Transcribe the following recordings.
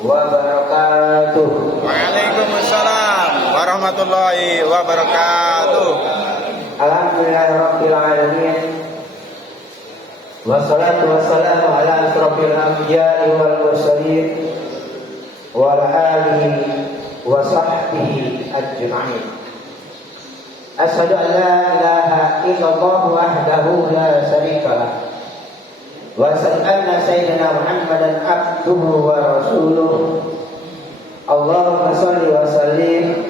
wabarakatuh. Waalaikumsalam warahmatullahi wabarakatuh. Alhamdulillahirabbil alamin. Wassalatu wassalamu ala asrofil anbiya'i wal mursalin wa ala alihi wa sahbihi ajma'in. Asyhadu an la ilaha illallah wahdahu la syarika lah. Wa asyhadu anna sayyidina Muhammadan abduhu wa rasuluh. Allahumma shalli wa sallim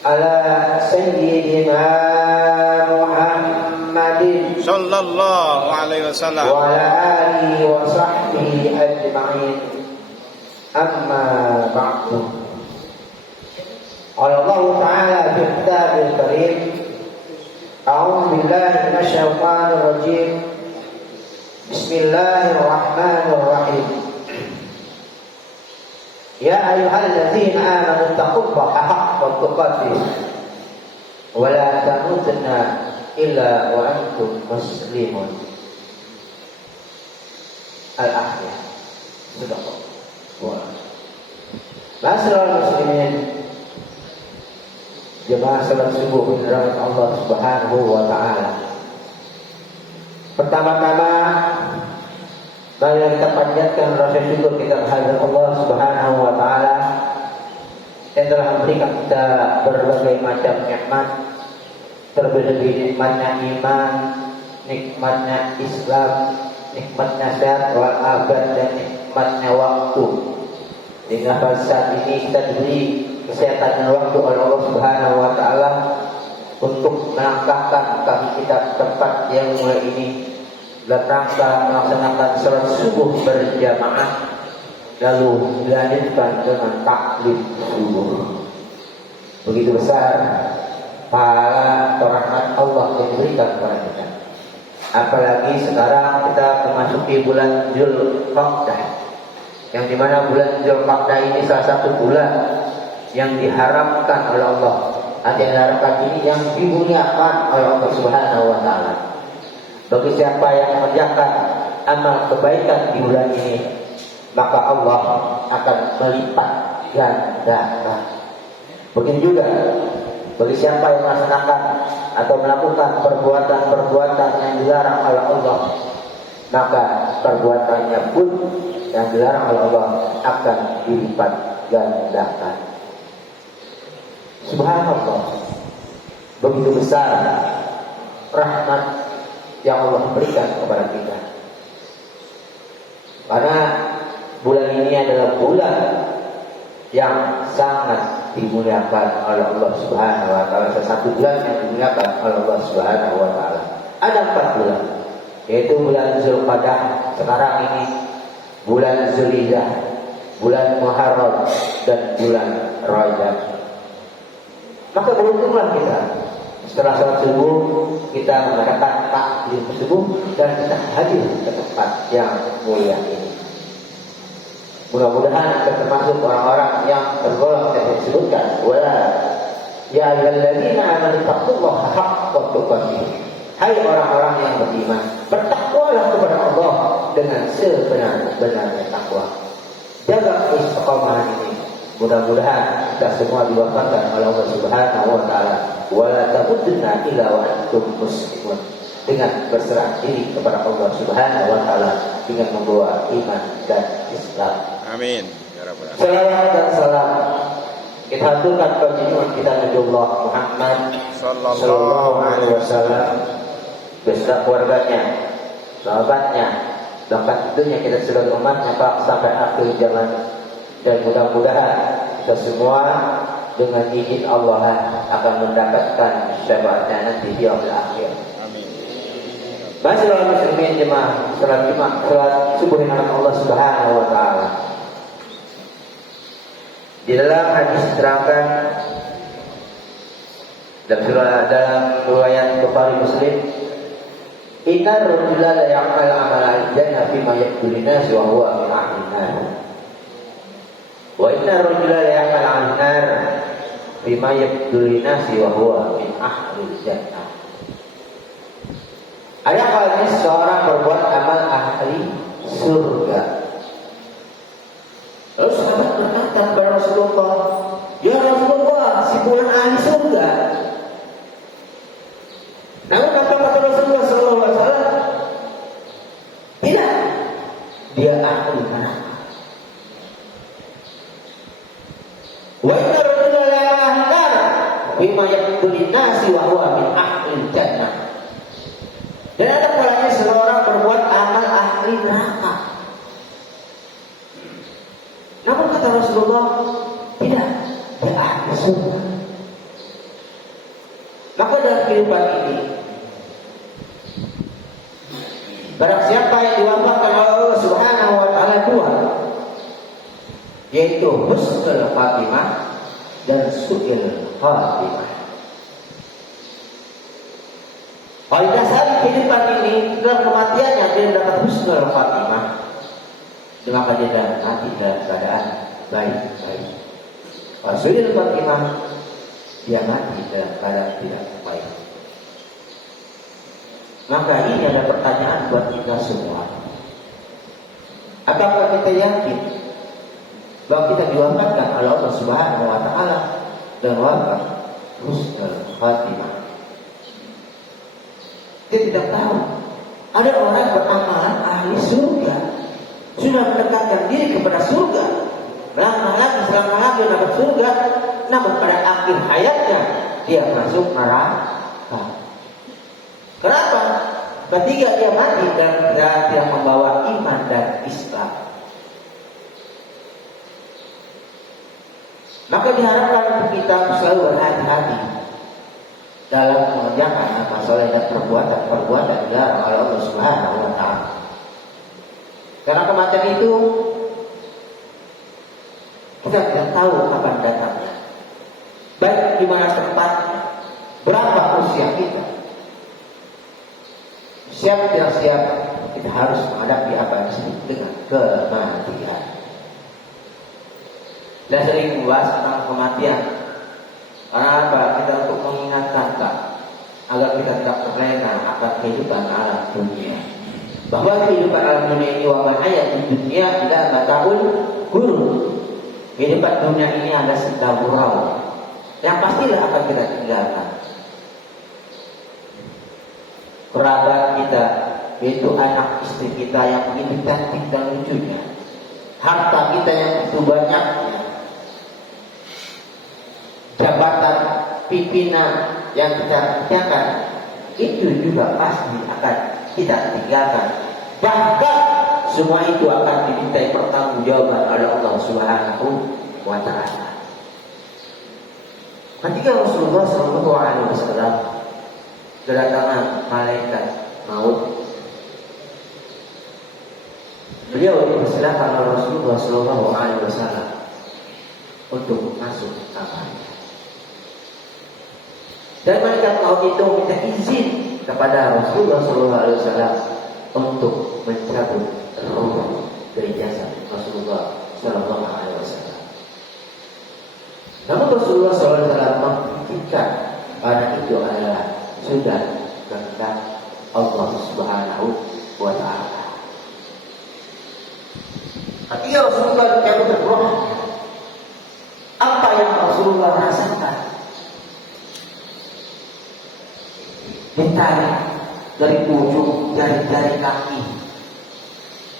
ala sayyidina Muhammadin sallallahu alaihi wasallam wa ala alihi wa sahbihi ajma'in. Amma ba'du. Qala Allah Ta'ala fi kitabil karim, a'udzu billahi minasyaitonir rajim. Bismillahirrahmanirrahim. Ya ayyuhalladzina amanu taqullaha haqqa tuqatih wa la tamutunna illa wa antum muslimun. Al-Ahzab. Sedekah. Masyaallah muslimin, jemaah salat subuh dirahmati Allah Subhanahu wa taala. Pertama-tama mari kita panjatkan rasa syukur kita kepada Allah Subhanahu wa taala yang telah memberikan kita berbagai macam nikmat, terlebih nikmatnya iman, nikmatnya Islam, nikmatnya sehat walafiat, dan nikmatnya waktu. Hingga pada saat ini kita diberi kesehatan dan waktu oleh Allah Subhanahu wa taala untuk melangkahkan kaki kita ke tempat yang mulai ini dalam rangka melaksanakan salat subuh berjamaah, lalu dilanjutkan dengan taklim subuh. Begitu besar pahala atau rahmat Allah yang diberikan kepada kita. Apalagi sekarang kita memasuki bulan Dzulqa'dah, yang dimana bulan Dzulqa'dah ini salah satu bulan yang diharamkan oleh Allah. Yang diharapkan ini yang dimuliakan oleh Allah Subhanahu wa taala. Bagi siapa yang mengerjakan amal kebaikan di bulan ini, maka Allah akan melipat gandakan. Begitu juga bagi siapa yang melaksanakan atau melakukan perbuatan-perbuatan yang dilarang oleh Allah, maka perbuatannya pun yang dilarang oleh Allah akan dilipat gandakan. Subhanallah, begitu besar rahmat yang Allah berikan kepada kita. Karena bulan ini adalah bulan yang sangat dimuliakan oleh Allah Subhanahu wa taala. Satu bulan yang dimuliakan oleh Allah Subhanahu wa taala. Ada 4 bulan, yaitu bulan Dzulqa'dah sekarang ini, bulan Dzulhijjah, bulan Muharram, dan bulan Rajab. Maka beruntunglah kita setelah salat subuh kita mengadakan taklim subuh dan kita hadir ke tempat yang mulia ini. Mudah-mudahan kita termasuk orang-orang yang tergolong yang disebutkan wala ya ayyuhalladzina amanu taqullaha haqqa tuqatih. Hai orang-orang yang beriman, bertakwalah kepada Allah dengan sebenar-benarnya takwa. Jaga istiqamah ini. Mudah-mudahan kita semua diwafatkan oleh Allah Subhanahu wa taala. Wala tamutunna illa wa antum muslimun, dengan berserah diri kepada Allah Subhanahu wa taala dengan membawa iman dan Islam. Amin ya rabbal alamin. Salawat dan salam kita haturkan kepada junjungan kita Nabi Muhammad sallallahu alaihi wasallam beserta keluarganya, sahabatnya, bahkan tentunya kita sebagai umatnya sampai akhir zaman. Dan mudah-mudahan kita semua dengan izin Allah akan mendapatkan syafaatnya nanti di yaumil akhir. Amin. Masyaallah muslimin jemaah salat subuh dengan Allah Subhanahu wa taala. Di dalam hadis diterangkan dalam riwayat Bukhari Muslim, inna rajula la ya'mal amalan jannah fi ma yaqulu nas wa huwa min ahli nar. Wa inna rajula la ya'mal 'ala an-nar bima yabdul nasi wa huwa min ahli jannah. Ada kalanya seorang berbuat amal ahli surga, dia ahli neraka. Wa inna rajula la yahnar bima yaqulu nasi wa huwa min ahli jannah. Dan ada kalanya seseorang berbuat amal ahli neraka. Namun kata Rasulullah, tidak, dia ahli surga. Maka dalam kehidupan ini, barang siapa yang diwafatkan oleh Allah Subhanahu wa taala dua, yaitu husnul khatimah dan su'il khatimah. Kalau dasar kehidupan ini dalam kematiannya dia dapat husnul khatimah, maka dia mati dalam keadaan baik-baik. Kalau su'il khatimah, dia mati dalam keadaan tidak baik. Maka ini ada pertanyaan buat kita semua. Apakah kita yakin bahwa kita diwafatkan oleh Allah Subhanahu wa taala dan wafat husnul khatimah? Kita tidak tahu. Ada orang beramalan ahli surga, sudah mendekatkan diri kepada surga, melangkah lagi dapat surga, namun pada akhir hayatnya dia masuk neraka. Kenapa? Ketika dia mati dan tidak membawa iman dan Islam. Maka diharapkan untuk kita selalu berhati-hati dalam mengerjakan amal soleh dan perbuatan dilarang oleh Allah Subhanahu wa taala. Karena kematian itu kita tidak tahu kapan datangnya. Baik di mana tempatnya, berapa usia kita. Siap tidak siap, kita harus menghadapi apa yang disebut dengan kematian. Dan sering membahas tentang kematian. Karena apa? Kita untuk mengingatkan agar kita tidak terlena akan kehidupan alam dunia. Bahwa kehidupan alam dunia ini wa man hayatid dunya illa mata'ul ghurur. Kehidupan dunia ini ada sedang gurau yang pastilah akan kita tinggalkan. Kerabat kita, yaitu anak istri kita yang begitu cantik dan lucunya, harta kita yang begitu banyaknya, jabatan pimpinan yang kita kerjakan, itu juga pasti akan kita tinggalkan. Bahkan semua itu akan dimintai pertanggungjawaban oleh Allah Subhanahu wa taala. Ketika Rasulullah SAW kedatangan malaikat maut, beliau dipersilakan oleh Rasulullah SAW untuk masuk kamarnya. Dan malaikat maut itu minta izin kepada Rasulullah SAW untuk mencabut roh dari jasad Rasulullah SAW. Namun Rasulullah SAW membuktikan karena itu adalah sudah kehendak Allah Subhanahu wa taala. Ketika Rasulullah dicabut roh, apa yang Rasulullah rasakan? Ditarik dari ujung jari-jari kaki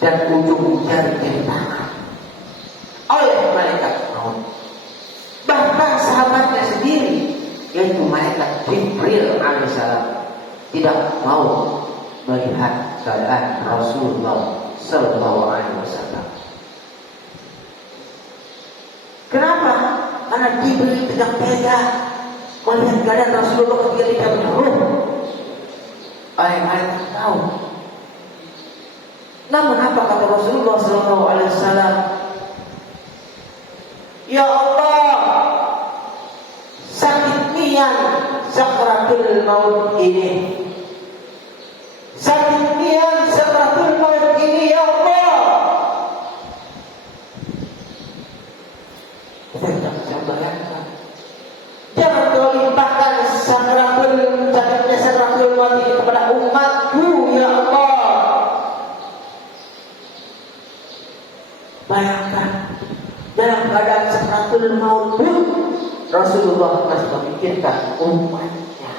dan ujung jari-jari tangan oleh malaikat maut. Bahkan sahabatnya sendiri, yaitu malaikat Jibril alaihissalam, tidak mau melihat keadaan Rasulullah sallallahu alaihi wasallam. Kenapa? Karena Jibril tidak tega melihat keadaan Rasulullah ketika dicabut roh oleh malaikat maut. Namun apa kata Rasulullah sallallahu alaihi wasallam? Ya Allah, sakit nian sakratul maut ini. Sakit nian sakratul maut ini ya Allah. Kita tidak bisa bayangkan. Jangan kau limpahkan sakitnya sakratul maut ini kepada umatku ya Allah. Bayangkan dalam keadaan sakratul maut pun Rasulullah masih memikirkan umatnya.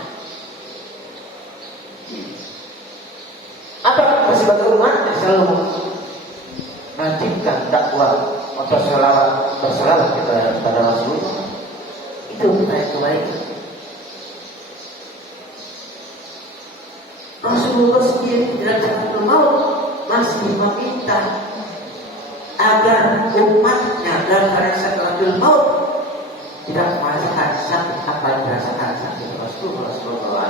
Apa sebagai umatnya selalu menyampaikan dakwah atau berselawat kepada Rasulullah. Itu kebaikan. Rasulullah sendiri dalam satu maut masih meminta agar umatnya dalam keadaan sakaratul maut tidak merasakan sakit apa yang dirasakan sakit Rasulullah SAW.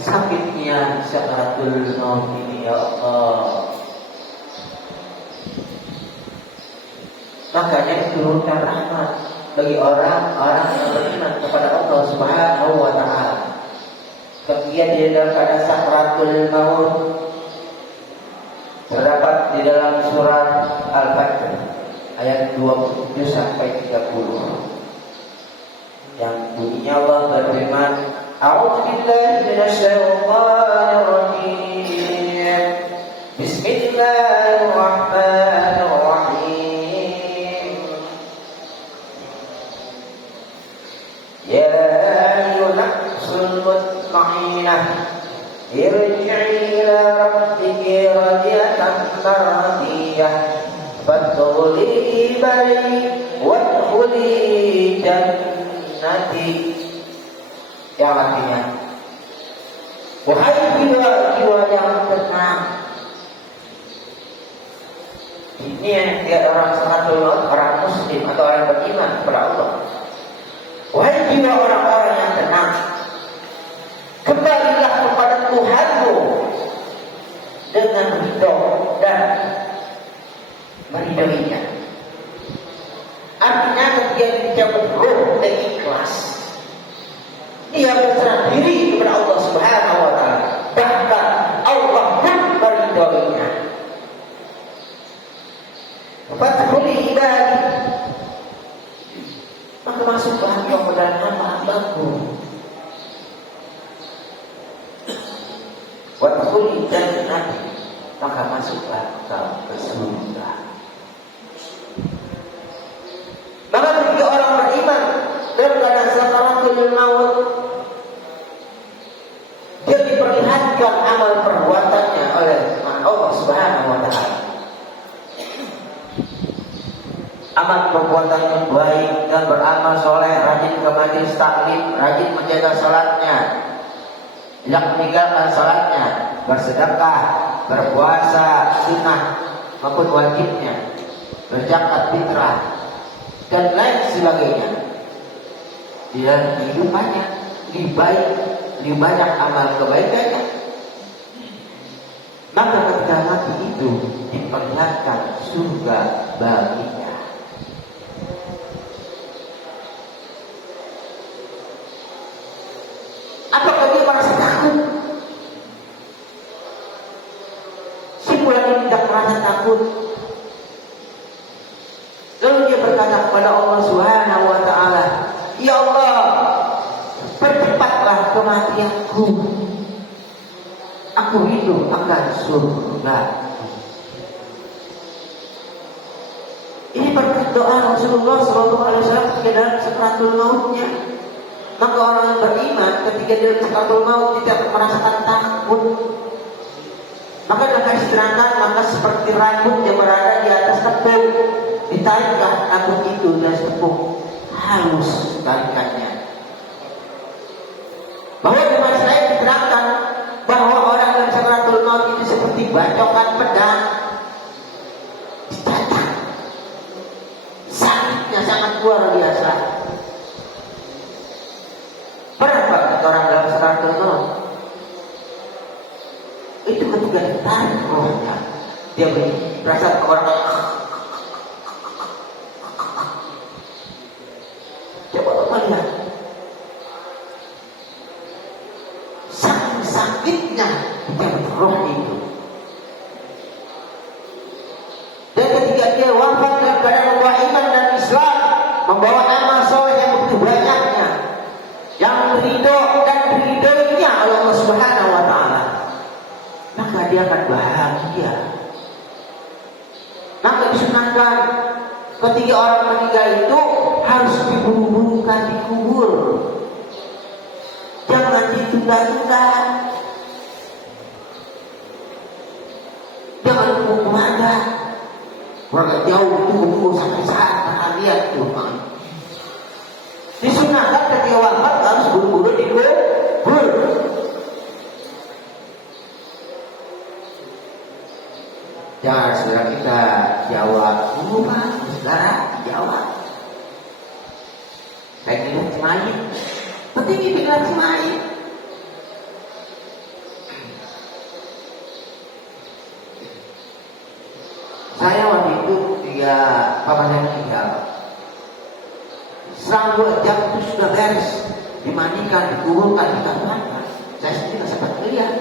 Sakitnya sakaratul maut ini, ya Allah, makanya diturunkan rahmat bagi orang-orang yang beriman kepada Allah Subhanahu wa Ta'ala. Ketika dia dalam keadaan sakaratul maut, terdapat di dalam surat Al-Fajr ayat 27 sampai 30 yang bunyinya Allah berfirman, A'udzu billahi minasy syaithanir rajim. Bismillahirrahmanirrahim. Ya ayyuhan nafsul mutmainnah, irji'i ila rabbiki radiyatan mardiyah, fadkhuli ibadi wadkhuli jannati. Yang artinya, wahai jiwa-jiwa yang tenang. Ini yang orang seratul maut, orang muslim atau orang beriman kepada Allah. Wahai jiwa orang-orang yang tenang, kembalilah kepada Tuhanmu dengan ridho dan meridhoinya. Artinya ketika dicabut ruh dan ikhlas, dia berserah diri kepada Allah Subhanahu wa Ta'ala. Bahkan Allah pun meridhoinya. Fadkhuli ibadi, maka masuklah engkau ke dalam hamba-hambaku. Wadkhuli jannati, maka masuklah engkau ke surga. Maka ketika orang beriman dalam keadaan sakaratul maut, dia diperlihatkan amal perbuatannya oleh Allah Subhanahu wa Ta'ala. Amal perbuatannya baik dan beramal soleh, rajin ke majelis taklim, rajin menjaga salatnya, tidak meninggalkan salatnya, bersedekah, berpuasa sunnah maupun wajibnya, berzakat fitrah dan lain sebagainya. Dia kehidupannya lebih banyak amal kebaikannya. Maka ketika mati itu diperlihatkan surga baginya. Apakah dia merasa takut? Si fulan ini tidak merasa takut. Lalu dia berkata kepada Allah Subhanahu wa Ta'ala, Ya Allah, percepatlah kematianku. Aku rindu akan surga. Ini berkat doa Rasulullah SAW ketika dalam sakaratul mautnya. Maka orang yang beriman ketika dalam sakaratul maut tidak merasakan takut. Maka dalam istirahat, maka seperti rambut yang berada di atas tepung, ditariklah rambut itu dan tepung halus tarikannya. Bahwa di masa lain diterangkan bahwa orang dalam sakaratul maut itu seperti bacokan pedang, dicacat, sakitnya sangat luar biasa. Pernah kata orang dalam sakaratul maut itu ketika ditarik rohnya, dia berasa orang. Coba Bapak lihat, sakitnya dicabut roh itu. Dan ketika dia wafat dalam keadaan membawa iman dan Islam, membawa amal soleh yang begitu banyaknya, yang ridho dan diridhoinya oleh Allah Subhanahu wa Ta'ala, maka dia akan bahagia. Maka disunahkan ketika orang meninggal itu harus diburu-burukan dikubur. Jangan ditunda-tunda. Warga jauh tunggu sampai saat akan lihat tuh. Disunahkan ketika wafat harus buru-buru dikubur. Jangan saudara kita jawab, Pak, saudara jawab. Saya kira mayit, penting dipikirkan si mayit. Saya waktu itu papa saya meninggal. Selang 2 jam itu sudah beres, dimandikan, dikuburkan, dikafankan. Saya sendiri tidak sempat lihat.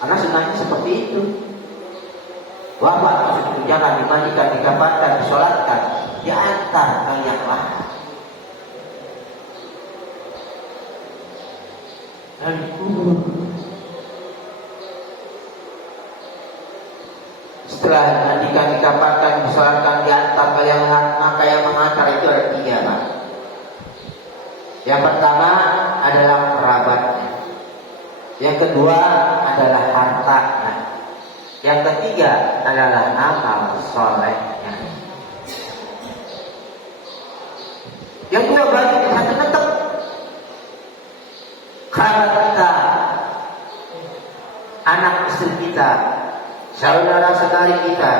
Karena senangnya seperti itu. Wafat masuk ke jalan, dimandikan, dikafankan, disolatkan, diantar ke yang lain. Dan dikubur. Setelah dimandikan, dikafankan, disolatkan, diantar ke yang lain, maka yang mengantar itu ada 3, Pak. Yang pertama adalah kerabatnya. Yang kedua adalah hartanya. Yang ketiga adalah amal solehnya. Yang dua bagi satu tetap kerabat kita, anak istri kita, saudara-saudari kita,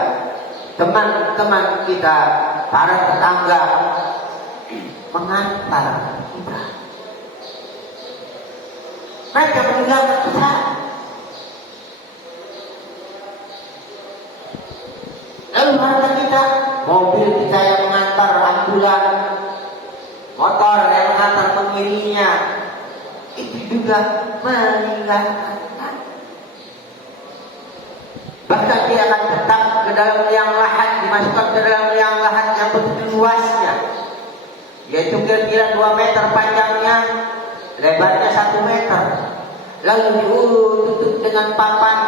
teman-teman kita, para tetangga mengantar kita. Mereka meninggalkan kita. Lalu harta kita, mobil kita yang mengantar ambulan, motor yang mengantar pengirimnya, itu juga meninggalkan kita. Bahkan dia akan tetap ke dalam liang lahat, dimasukkan ke dalam liang lahat yang begitu luasnya, yaitu kira-kira 2 meter panjangnya, lebarnya 1 meter, lalu ditutup dengan papan,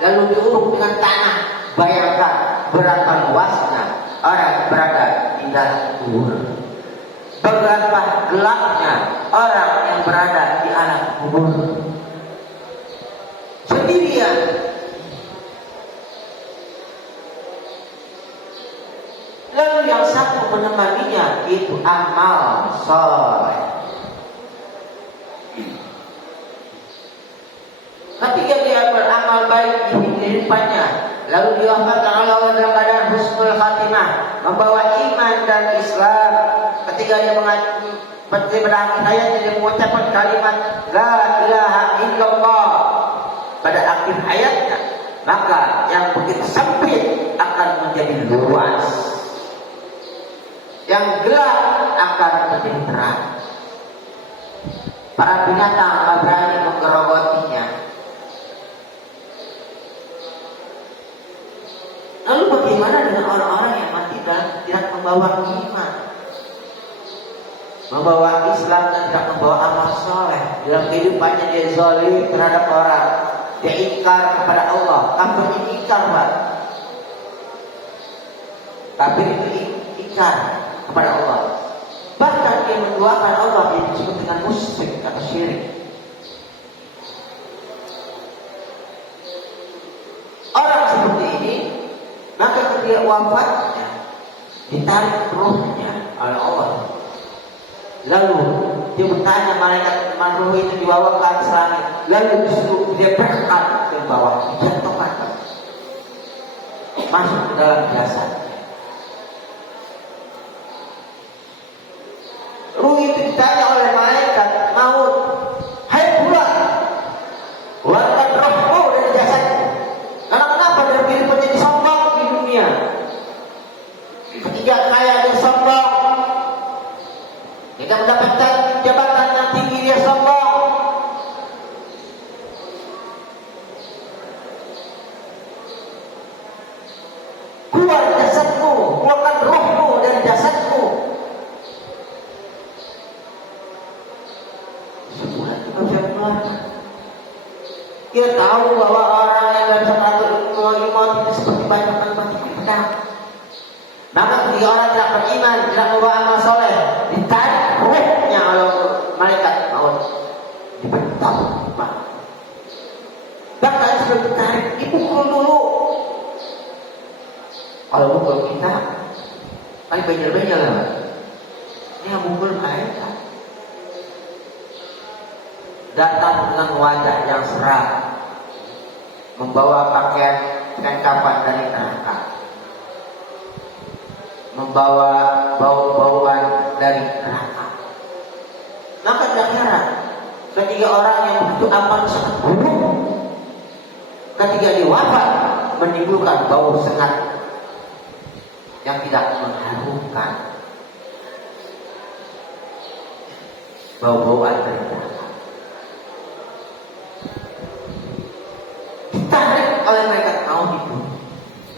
lalu diuruk dengan tanah. Bayangkan berapa luasnya orang berada di dalam kubur, berapa gelapnya orang yang berada di alam kubur sendirian. Lalu yang satu menemaninya itu amal soleh. Ketika dia beramal baik di kehidupannya, lalu diwafatkan oleh Allah dalam keadaan husnul khatimah, membawa iman dan Islam. Ketika dia berakhir hayatnya, dia mengucapkan kalimat La ilaha illallah pada akhir hayatnya, maka yang begitu sempit akan menjadi luas, yang gelap akan menjadi terang. Para binatang tak berani menggerogotinya. Lalu bagaimana dengan orang-orang yang mati dan tidak membawa iman, membawa Islam dan tidak membawa amal soleh? Dalam kehidupannya dia zalim terhadap orang, dia ingkar kepada Allah. Kafir ini ingkar, Pak. Kafir itu ingkar kepada Allah. Bahkan dia menduakan Allah, dia disebut dengan musyrik atau syirik. Orang seperti ini, maka ketika wafatnya ditarik rohnya oleh Allah. Lalu dia bertanya malaikat, roh itu dibawa ke atas langit. Lalu disuruh dia berangkat ke bawah, dijatuhkan masuk ke dalam jasadnya. Ruh itu ditanya oleh malaikat maut, hai bulan, keluarkan rohmu dari jasadmu. Karena kenapa dari kehidupan jadi sombong di dunia? Ketika kaya dia sombong, tidak mendapatkan jabatan yang tinggi dia sombong. Keluar jasadmu, keluarkan rohmu dari jasadmu. Sebulan itu bisa keluarkan. Dia tahu bahwa orang yang dalam satu iman itu seperti banyak mati pedang. Maka ketika orang tidak beriman, tidak membawa amal soleh, ditarik ruhnya oleh malaikat maut, dibentak. Bahkan sudah ditarik, dipukul dulu, Kalau mukul kita, kan banyak-banyak lah. Ini mukul mereka. Datang dengan wajah yang seram, membawa pakaian kapan dari neraka, membawa bau-bauan dari neraka. Maka tidak heran ketika orang yang begitu amal sangat buruk, ketika dia wafat menimbulkan bau sengat yang tidak mengharumkan, bau-bauan dari neraka. Ditarik oleh mereka mau dibunuh,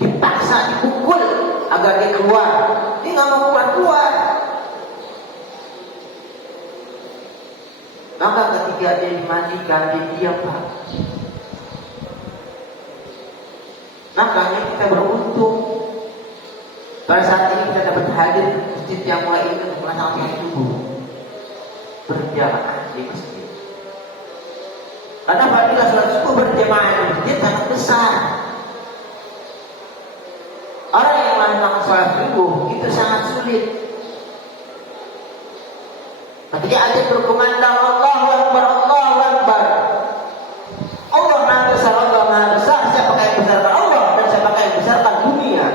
dipaksa dipukul agar dia keluar. Dia nggak mau keluar. Maka ketika dia dimandikan, dia diam Pak. Makanya kita beruntung pada saat ini kita dapat hadir di masjid yang mulai ini untuk melaksanakan subuh berjamaah di masjid. Karena fadilah salat subuh berjamaah di masjid sangat besar. Orang yang melakukan salat subuh itu sangat sulit. Ketika ada berkumandang Allahu Akbar, Allahu Akbar, Allah Maha Besar, Allah Maha Besar. Siapakah yang besarkan Allah dan siapakah yang besarkan dunia?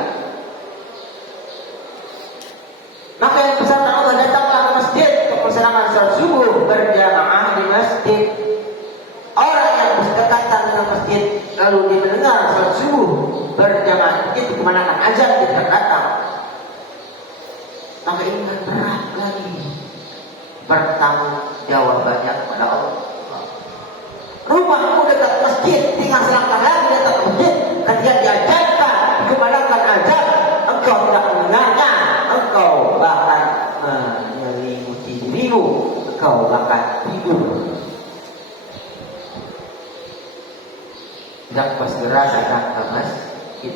Maka yang besarkan Allah datanglah ke masjid untuk melaksanakan salat subuh berjamaah di masjid. Orang yang berdekatan dengan masjid lalu dia mendengar salat subuh berjamaah di masjid dikemanakan azan tidak datang, maka ini berat lagi bertanggung jawabannya kepada Allah. Rumahmu dekat masjid, tinggal selangkah lagi datang ke masjid. Ketika diajarkan dikemanakan azan, engkau tidak mendengarnya, engkau bahkan menyelimuti dirimu, engkau bahkan tidur. Tidak segera datang ke masjid.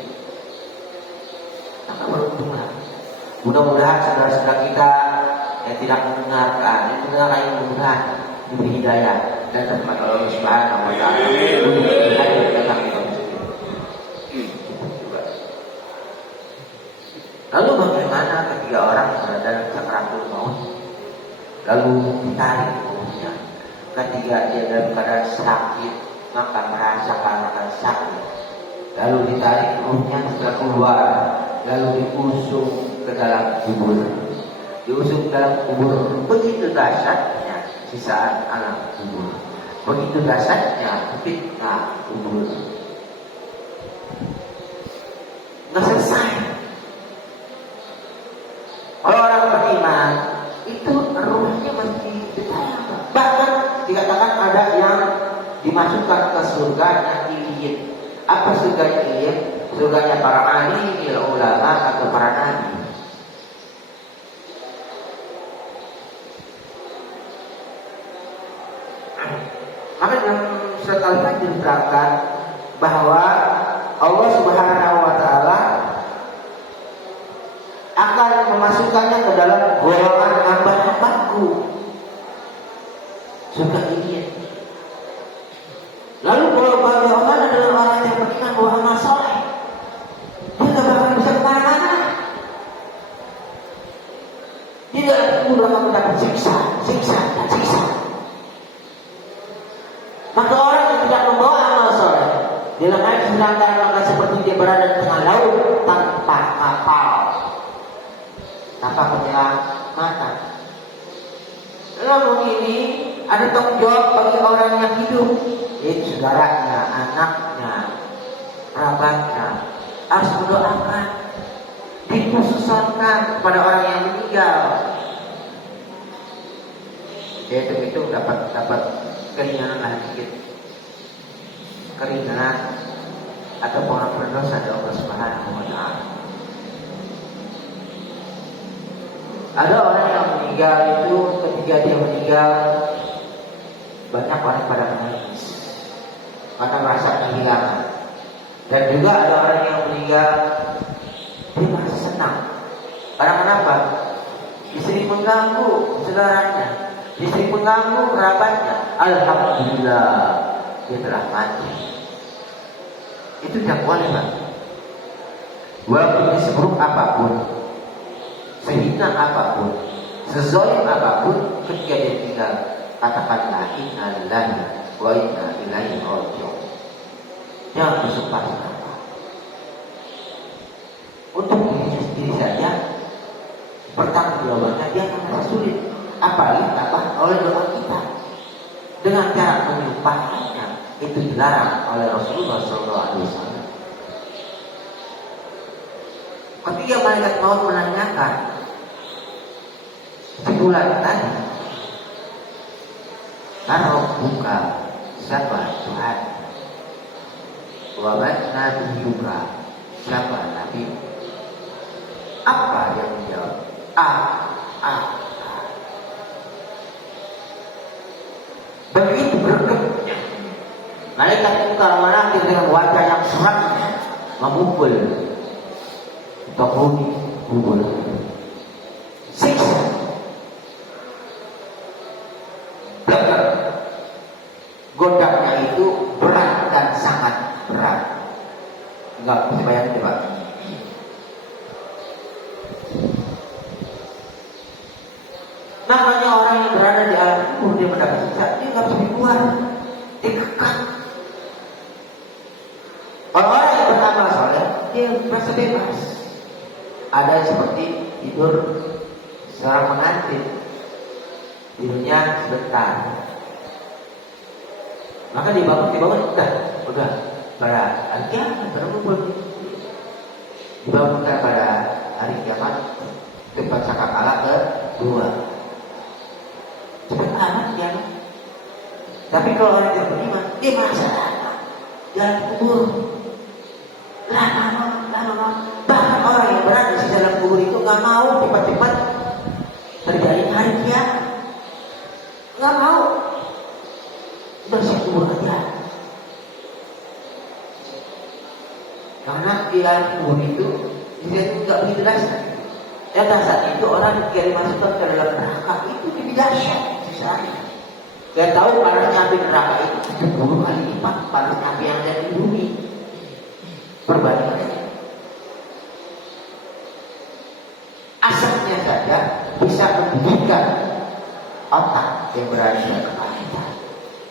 Maka beruntunglah. Mudah-mudahan saudara-saudara kita yang tidak mendengarkan, yang mendengarkan yang mudah-mudahan diberi hidayah dan rahmat Allah Subhanahu wa taala. Lalu bagaimana ketika orang berada dalam sakaratul maut, lalu ditarik ruhnya, ketika dia dalam keadaan sakit, maka merasakan akan sakit, lalu ditarik ruhnya sudah keluar, lalu diusung ke dalam kubur. Diusung dalam kubur, begitu dahsyatnya sisaan alam kubur, begitu dahsyatnya fitnah kubur. Nggak selesai. Kalau orang beriman itu ruhnya masih ditarik. Bahkan dikatakan ada yang dimasukkan ke surga yang Apa surga yang surganya para alim, ulama atau para nabi. Maka dalam surat Al-Fajr diterangkan bahwa Allah Subhanahu wa taala akan memasukkannya ke dalam golongan hamba-hambaku. Surga ini. Lalu kalau bagi orang adalah orang yang beriman bahwa amal saleh, dia tidak bakal bisa kemana-mana. Dia tidak perlu akan mendapat siksa. Maka orang yang tidak membawa amal soleh dalam ayat sedangkan maka seperti dia berada di tengah laut tanpa kapal, tanpa penyelamatan. Lalu ini ada tanggung jawab bagi orang yang hidup, yaitu saudaranya, anaknya, kerabatnya, harus mendoakan, dikhususkan kepada orang yang meninggal. Yaitu itu dapat keringanan sedikit, keringanan atau pengampunan dosa dari Allah Subhanahu wa taala. Ada orang yang meninggal itu ketika dia meninggal banyak orang pada menangis karena merasa kehilangan. Dan juga ada orang yang meninggal dia merasa senang. Karena kenapa? Istri mengganggu saudaranya, istri mengganggu kerabatnya. Alhamdulillah dia telah mati. Itu tidak boleh, Pak. walaupun seburuk apapun, sehina apapun, sezolim apapun, ketika dia tinggal katakanlah inna lillahi wa inna ilaihi raji'un. Jangan bersumpah apa. Untuk dirinya sendiri saja pertanggungjawabannya dia akan merasa sulit, apalagi tambah oleh doa kita dengan cara menyumpahkannya. Itu dilarang oleh Rasulullah SAW. Ketika malaikat maut menanyakan si bulan tadi, kalau buka siapa Tuhan, wabat nabi juga siapa nabi, apa yang menjawab? Begitu berkepnya malaikat itu kalau menanti dengan wajah yang seram memukul penghuni kubur, siksa, godaknya itu berat dan sangat berat. Enggak bisa bayangin coba. Namanya orang yang berada di alam kubur, dia mendapat siksa, dia nggak bisa keluar, dikekang. Orang-orang yang beramal soleh, dia merasa bebas. Ada yang seperti tidur seorang pengantin, tidurnya sebentar, maka dibangun, udah pada hari kiamat, dibangunkan pada hari kiamat, tempat cakapala kedua. Cepat amat kiamat. Tapi kalau orang yang beriman, dia merasa jalan kubur lama. Bahkan orang yang berada di dalam kubur itu nggak mau cepat-cepat terjadi hari kiamat, nggak mau, bersih kubur aja. Karena di dalam kubur itu dia nggak begitu dahsyat. Ya dahsyat itu orang yang dimasukkan ke dalam neraka itu lebih dahsyat misalnya. Dia tahu panasnya api neraka itu 10 kali lipat panas api yang ada di bumi. Perbandingannya, asapnya saja bisa menggigitkan otak yang berada di kepala kita.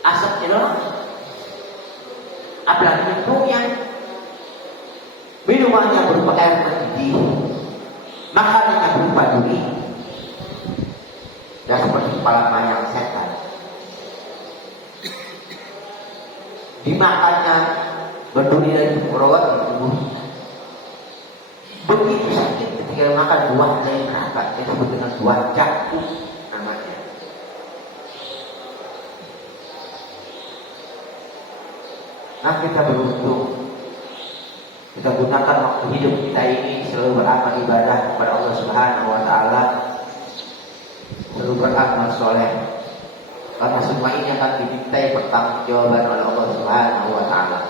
Asapnya doang. Apalagi minumnya, minumannya berupa air mendidih, makanannya berupa duri, dan seperti kepala mayang setan. Dimakannya berduri dari perawat di tubuh. Begitu sakit ketika makan buah dari neraka, itu disebut dengan buah jagung namanya. Nah, kita beruntung, kita gunakan waktu hidup kita ini selalu beramal ibadah kepada Allah Subhanahu Wa Taala, selalu beramal soleh. Karena semua ini akan dimintai pertanggungjawaban oleh Allah Subhanahu Wa Taala.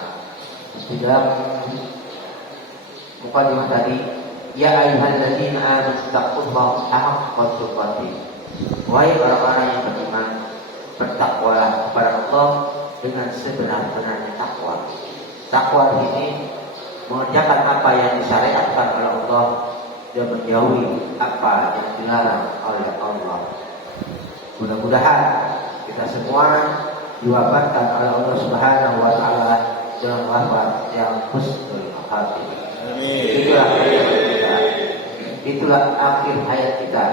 Di dalam mukadimah tadi, ya ayyuhalladzina amanu taqullaha haqqa tuqatih. Wahai orang-orang yang beriman, bertakwalah kepada Allah dengan sebenar-benarnya takwa. Takwa ini mengerjakan apa yang disyariatkan oleh Allah dan menjauhi apa yang dilarang oleh Allah. Mudah-mudahan kita semua diwafatkan oleh Allah Subhanahu Wa Taala dengan wafat yang husnul khatimah. Itulah hayat kita. Itulah akhir hayat kita.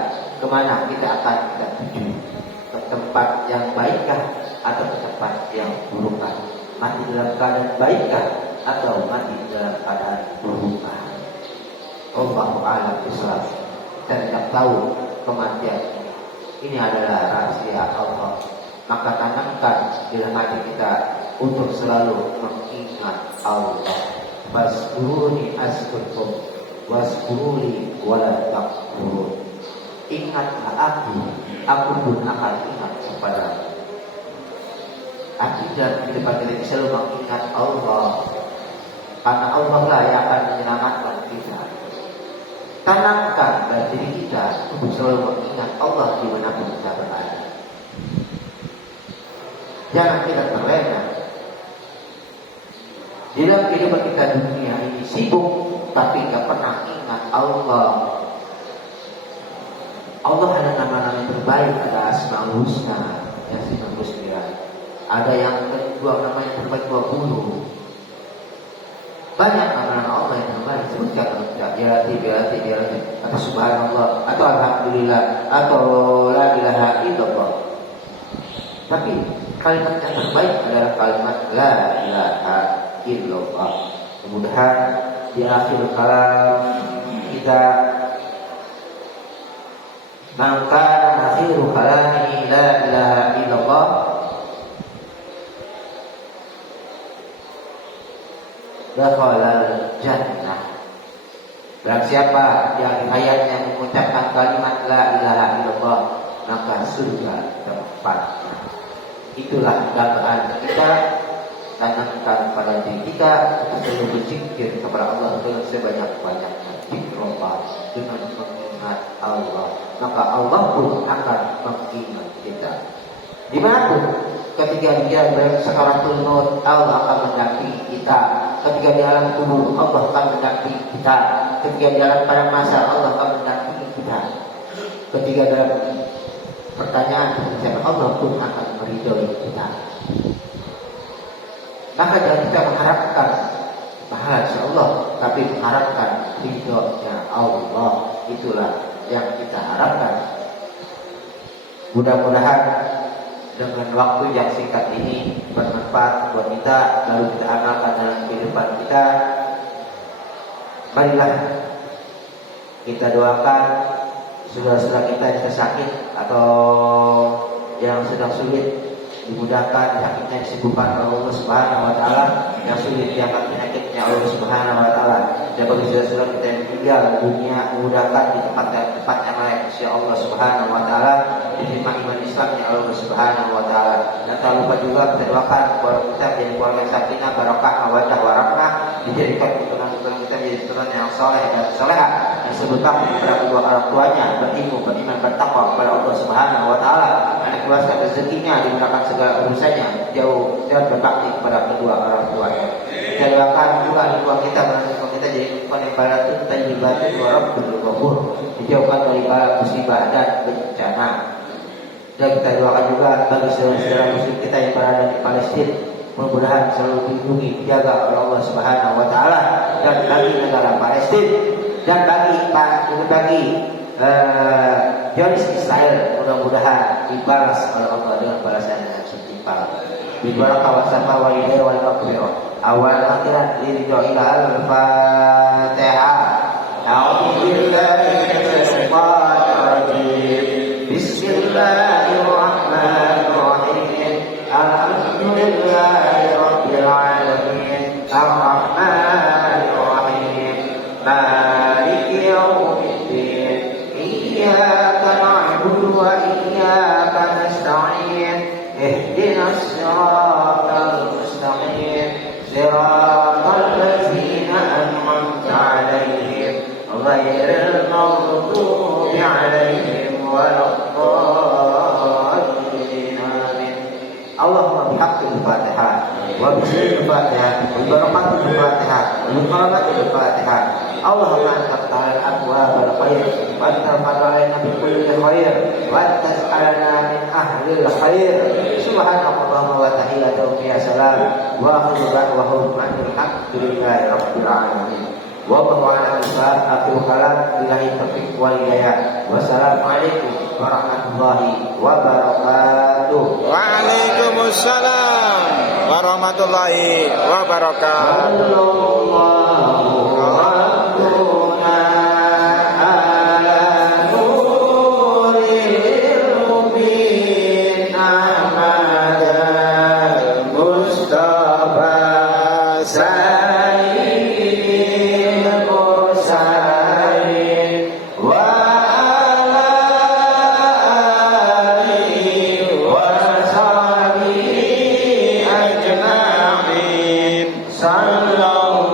Kemana kita akan kita tuju? Ke tempat yang baikkah atau ke tempat yang burukkah? Mati dalam keadaan baikkah atau mati dalam keadaan burukkah? Allahu a'lam bishawab. Kita tidak tahu kematian ini adalah rahasia Allah. Maka tanamkan di dalam hati kita untuk selalu mengingat Allah. Waskuruni azkurkum waskuruni wala takfurun. Ingatlah aku pun akan ingat kepadamu. Artinya di depan kita selalu mengingat Allah, karena Allah lah yang akan menyelamatkan kita. Tanamkan dalam diri kita untuk selalu mengingat Allah dimanapun kita berada. Jangan kita terlena Di dalam kehidupan kita dunia ini sibuk tapi nggak pernah ingat Allah. Allah ada nama-nama terbaik, ada Asmaul Husna yang 99. Ada yang kedua nama yang terbaik 20. Banyak nama-nama Allah yang terbaik. Sebutkan ya atau subhanallah, atau alhamdulillah, atau la ilaha illallah. Tapi kalimat yang terbaik adalah kalimat la ilaha illallah. Mudah-mudahan di akhir kalam kita maka akhiru kalami la ilaha illallah dakhalal jannah. Barang siapa yang hayatnya mengucapkan kalimat la ilaha illallah, maka surga tempatnya. Itulah dakwaan kita, tanamkan pada diri kita untuk selalu berzikir kepada Allah dengan sebanyak-banyaknya zikrullah, dengan mengingat Allah, maka Allah pun akan mengingat kita. Dimanapun ketika dia bersakaratul maut, Allah akan mendampingi kita. Ketika di alam kubur, Allah akan mendampingi kita. Ketika di alam padang mahsyar, Allah akan mendampingi kita. Ketika dalam pertanyaan, Allah pun akan meridhoi kita. Maka jangan kita mengharapkan pahala Allah, tapi mengharapkan ridhonya Allah. Itulah yang kita harapkan. Mudah-mudahan dengan waktu yang singkat ini bermanfaat buat kita, lalu kita amalkan dalam kehidupan kita. Marilah kita doakan saudara-saudara kita yang sakit atau yang sedang sulit, dimudahkan sakitnya, disembuhkan oleh Allah Subhanahu wa taala, yang sulit diangkat penyakitnya Allah Subhanahu wa taala. Dan bagi saudara-saudara kita yang tinggal di dunia, dimudahkan di tempat yang lain, insyaallah Subhanahu wa taala, diterima iman Islamnya Allah Subhanahu wa taala. Dan tak lupa juga kita doakan keluarga kita menjadi keluarga sakinah, barokah, mawaddah, warahmah, dijadikan keturunan kita menjadi keturunan yang saleh dan salehah, yang berbakti kepada kedua orang tuanya, berilmu, beriman, bertakwa kepada Allah Subhanahu wa taala, anak keluarga rezekinya dimudahkan segala urusannya, jauh dan berbakti kepada kedua orang tuanya. Kita doakan juga lingkungan kita, lingkungan kita jadi lingkungan yang baratun, tayyibatun, wa rabbul ghafur, dijauhkan dari bala musibah dan bencana. Dan kita doakan juga bagi saudara-saudara muslim kita yang berada di Palestina, mudah-mudahan selalu dilindungi, dijaga oleh Allah Subhanahu wa taala, dan bagi negara Palestina dan bagi Zionis Israel, mudah-mudahan dibalas oleh Allah dengan balasan yang setimpal. Bibarakah wa safa wa hidayah wal maghfirah awal akhirat liridho ilal Fatihah. A'udzu billahi minasy syaithanir rajim. Bismillahirrahmanirrahim. Alhamdulillahi rabbil alamin. Ar-Rahmanir Rahim. Maliki yaumiddin. Iyyaka na'budu wa iyyaka nasta'in. Ihdinas siratal mustaqim. Siratal ladzina an'amta 'alaihim ghairil maghdubi 'alaihim waladdallin. Amin. Allahumma bihaqqil Fatihah wa bismil Fatihah wa barakatil Fatihah wa qaratil Fatihah. Allahumma anta ta'ala abwaab al-khair wa anta fadlana bi kulli khair wa tas'alana min ahli al-khair. Subhanallah wa tahiyatu ya salam wa akhiru da'wahum alhamdulillahi rabbil alamin. Wa ala akhiru kalam billahi taufiq wal hidayah. Wassalamualaikum warahmatullahi wabarakatuh. Waalaikumsalam warahmatullahi wabarakatuh. Sallallahu